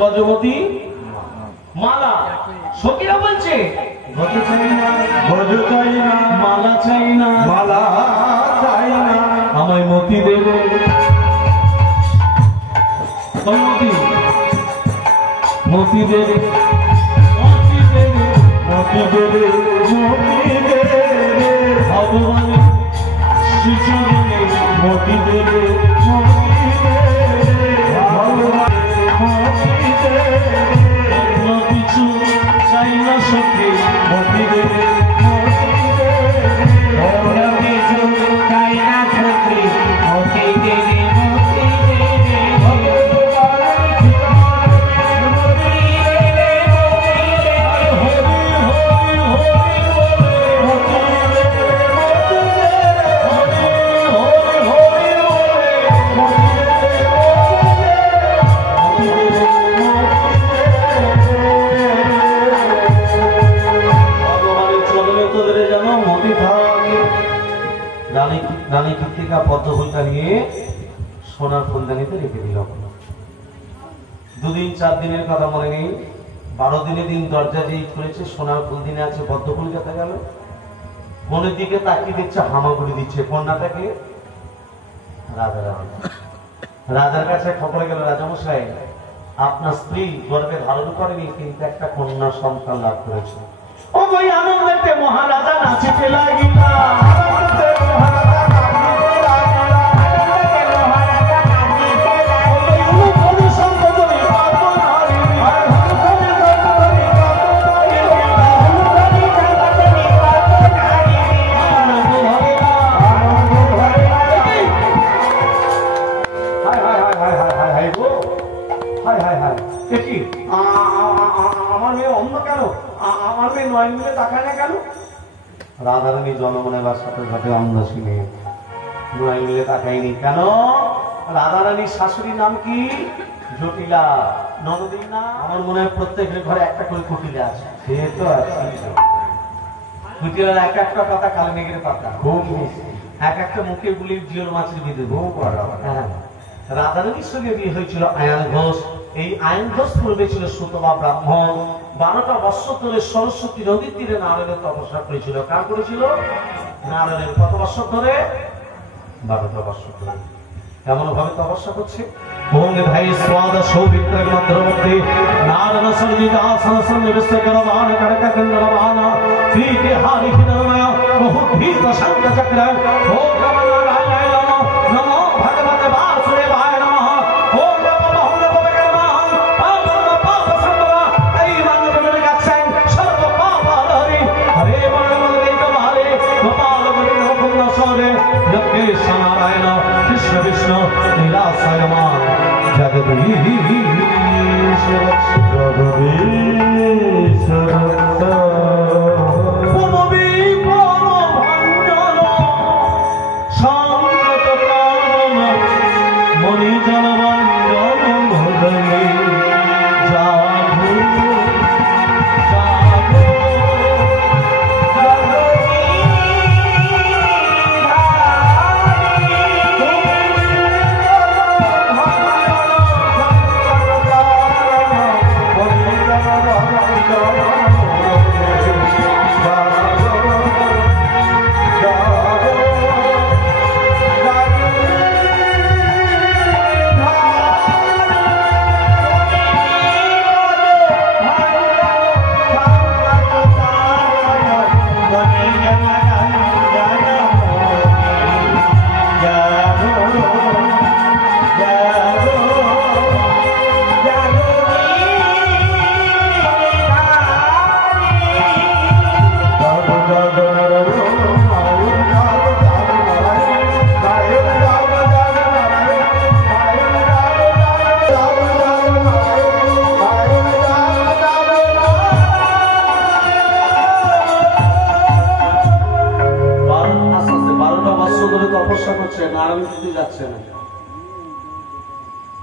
গজবতী মালা সখীরা বলছে গজ চাই না মালা চাই না আমায় মতি দেবে মতি দেবে ভগবান শিশুরে মতি দেবে কিছু চাই না সখী মতি দেবে কিছু চাই না সখী মতি দেবে রানী কৃত্তিকা পদ্মফুলটা নিয়ে সোনার ফুলদানিতে রেখে দিল। 2 দিন 4 দিনের কথা মনে নেই, 12 দিনের দিন দরজা যে করেছে সোনার ফুল দিনে আছে পদ্মফুল যেতে গেল, মনের দিকে তাকিয়ে দিচ্ছে, হামাগুড়ি দিচ্ছে। কন্যাটাকে রাজার কাছে খবর গেল, রাজামশাই আপনার স্ত্রী গর্ভে ধারণ করেনি কিন্তু একটা কন্যা সন্তান লাভ করেছে। ও ভাই আনন্দেতে মহারাজা নাচিতে লাগিলা, রাধারানী জন্ম নেবার সাথে সাথে অন্ধসী মেয়ে নয় মিলে তাকাইনি কেন? রাধারানীর শাশুড়ির নাম কি? জটিলা। নবদিন না? আমার মনে হয় প্রত্যেকের ঘরে একটা করে কুটিলা আছে। সে তো আছে, কুটিলার এক একটা পাতা কালো মেঘের পাতা, এক একটা মুখে গুলি জিওর মাছের বিদে। রাধারানীর সঙ্গে বিয়ে হয়েছিল আয়ান ঘোষ। এই আয়ান ঘোষ পূর্বে ছিল সুতবা ব্রাহ্মণ। 12টা বৎসর ধরে সরস্বতী নদীর তীরে নারায়ণের তপস্যা করেছিল। কার করেছিল? নারায়ণের। কত বৎসর ধরে? 12টা বৎসর ধরে। কেমন ভাবে তপস্যা করছে? ভাই স্বাদ সৌভিত্রের মধ্যবর্তী নারায়ণ সর্জিত আসন সন্নিবেশ করবান কড়ক কন্ডবান প্রীতি হারি হিরণময় বহুভীত শঙ্খ চক্র ও নারায়ণ নমো ভগবতে বাসুদেবায় নমঃ ওম নমো ভগবতে পাপ পাপ সর্বা এই মঙ্গল গাছেন সর্ব পাপ হরি হরে মঙ্গল তোমারে গোপাল গুরু মুকুন্দ সরে যোগেশ নারায়ণ কৃষ্ণ বিষ্ণু লীলাসায়মান জগদীশ জগদীশ পুনবি পরভঞ্জন সংকট কারণ মণি জনবঞ্জন ভোগলে জাগো জাগো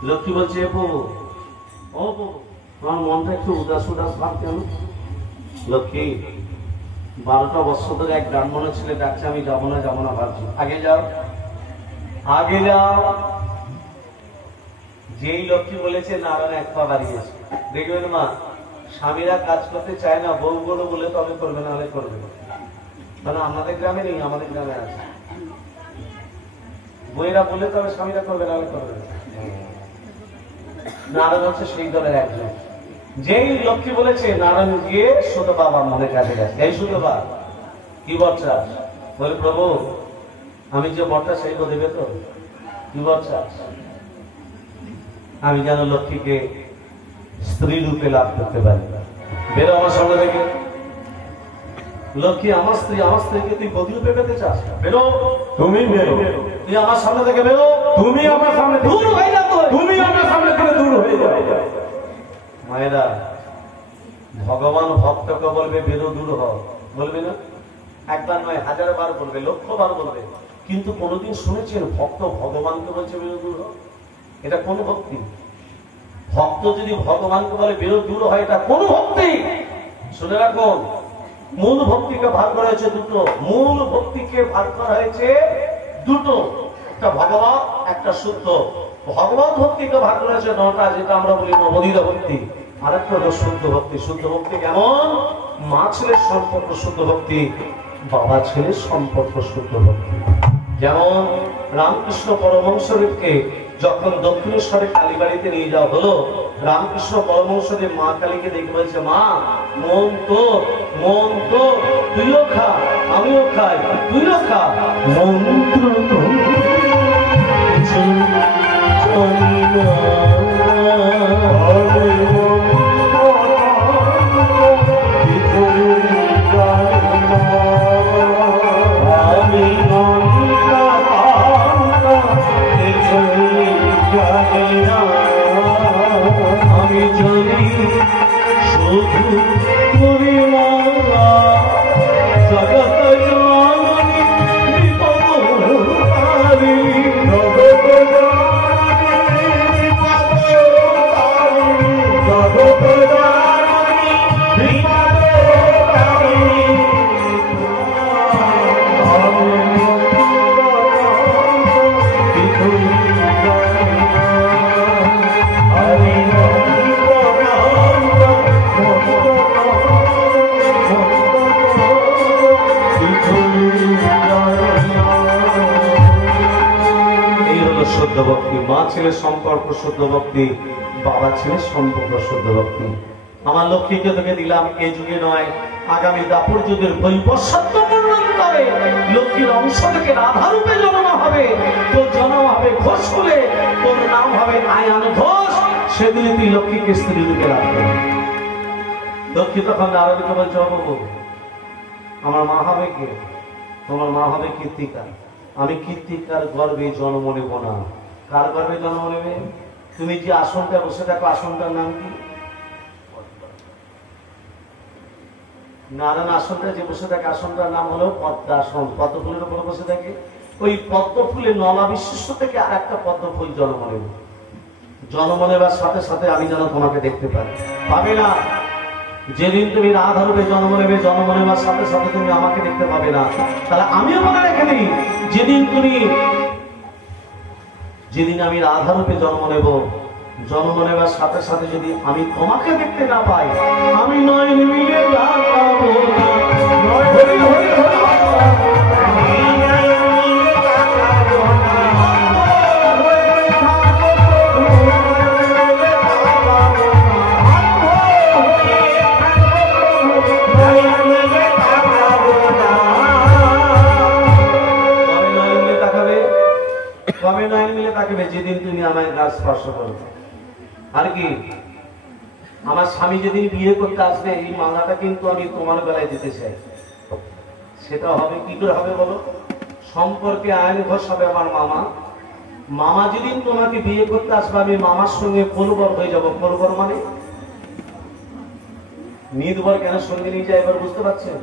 লক্ষ্মী বলছে ও প্রভু তোমার মনটা একটু উদাস উদাস ভাব কেন? লক্ষ্মী, 12টা বছর ধরে এক ব্রাহ্মণের ছেলে ডাকছে, আমি যাবো না ভাবছি। আগে যাও, আগে যাও। যেই লক্ষ্মী বলেছে নারায়ণ এক পা বাড়িয়েছে। দেখবেন মা, স্বামীরা কাজ করতে চায় না, বউগুলো বলে তবে করবে, না হলে করবে না। মানে আমাদের গ্রামে নেই, আমাদের গ্রামে আছে। বইয়েরা বলে তবে স্বামীরা করবে, না হলে করবে না। নারায়ণ হচ্ছে সেই দলের একজন। যেই লক্ষ্মী বলেছে নারায়ণ গিয়ে সুত বাবা মনে কাজে গেছে। এই সুত বাবা কি বর্ষা বলে, প্রভু আমি যে বরটা সেই তো দেবে তো? কি বর্ষা? আমি যেন লক্ষ্মীকে স্ত্রী রূপে লাভ করতে পারি। বেরো আমার সামনে থেকে। লক্ষ্মী আমার স্ত্রী, আমার স্ত্রীকে তুই গতি রূপে পেতে চাস? বেরো, তুমি বেরো। তুই আমার সামনে থেকে বেরো। তুমি আমার সামনে দূর হয়ে যা, তুমি আমার সামনে থেকে দূর হয়ে যাও। মায়েরা, ভগবান ভক্তকে বলবে বেরো, দূর হও, বলবে না? একবার নয়, 1000 বার বলবে, 1,00,000 বার বলবে। কিন্তু কোনদিন শুনেছেন ভক্ত ভগবানকে বলছে বেরো, দূর হও? এটা কোন ভক্তি? ভক্ত যদি ভগবানকে বলে বেরো, দূর হয়, এটা কোন ভক্তি? শুনে রাখুন, মূল ভক্তিকে ভাগ করা হয়েছে দুটো। মূল ভক্তিকে ভাগ করা হয়েছে দুটো, একটা ভগবান, একটা শুদ্ধ। ভগবত ভক্তিকে ভাগ করা হয়েছে 9টা, যেটা আমরা বলি নবনীত ভক্তি। আর একটা হলো শুদ্ধ ভক্তি। শুদ্ধ ভক্তি কেমন? মা ছেলের সম্পর্ক শুদ্ধ ভক্তি, বাবা ছেলের সম্পর্ক শুদ্ধ ভক্তি। যেমন রামকৃষ্ণ পরমহংসদেবকে যখন দক্ষিণেশ্বরে কালীবাড়িতে নিয়ে যাওয়া হলো, রামকৃষ্ণ পরমহংসদেব মা কালীকে দেখে বলছে, মা মন তো তুইও খা, আমিও খাই, তুইও খা, মন্ত্র তো আমি জানি শুধু তুমি মারা জগৎ জননী বিপদকারী, জগৎ জননী বিপদকারী, জগৎ জননী বিপদকারী। শুদ্ধ ভক্তি, মা ছেলের সম্পর্ক শুদ্ধ ভক্তি, বাবা ছেলের সম্পর্ক শুদ্ধ ভক্তি। আমার লক্ষ্মীকে তোকে দিলাম এ যুগে নয়, আগামী দাপর যুগের বৈবস্বত্যপূর্ণান্তরে লক্ষ্মীর অংশ থেকে রাধারূপে জন্ম হবে। তোর জন্ম হবে ঘোষ বলে, তোর নাম হবে আয়ান ঘোষ। সেদিনে তুই লক্ষ্মীকে স্ত্রী রূপে রাখবে। লক্ষ্মী তখন নারদকে বলছে, বাবু আমার মা হবে কে? তোমার মা হবে কীর্তিকা। আমি কীর্তিকার গর্বে জন্ম নেব না। কার গর্বে জন্ম নেবে? তুমি যে আসনটা বসে থাকো, আসনটার নাম কি? নারায়ণ আসনটা যে বসে থাকে, আসনটার নাম হলো পদ্মাসন। পদ্ম ফুলের উপরে বসে থাকে। ওই পদ্ম ফুলের নলা বিশিষ্ট থেকে আর একটা পদ্ম ফুল জন্ম নেবে। জন্ম নেবার সাথে সাথে আমি যেন তোমাকে দেখতে পাই। পাবে না। যেদিন তুমি রাধা রূপে জন্ম নেবে, জন্ম নেবার সাথে সাথে তুমি আমাকে দেখতে পাবে না। তাহলে আমিও মনে রেখে দিই, যেদিন আমি রাধা রূপে জন্ম নেব, জন্ম নেবার সাথে সাথে যদি আমি তোমাকে দেখতে না পাই, আমি নয় মিলে তাকাবো না। হরি হরি হরি যেদিন তুমি আমার গাছ স্পর্শ করবে। আর কি, আমার স্বামী যেদিন বিয়ে করতে আসবে, এই মালাটা কিন্তু আমি তোমার বেলায় দিতে চাই। সেটা হবে কি করে হবে বলো? সম্পর্কে আইন ঘোষ হবে আমার মামা। মামা যেদিন তোমাকে বিয়ে করতে আসবে, আমি মামার সঙ্গে কোলবর হয়ে যাবো। কোলবর মানে নিদবর কেন সঙ্গে নিয়ে যায়, এবার বুঝতে পারছেন?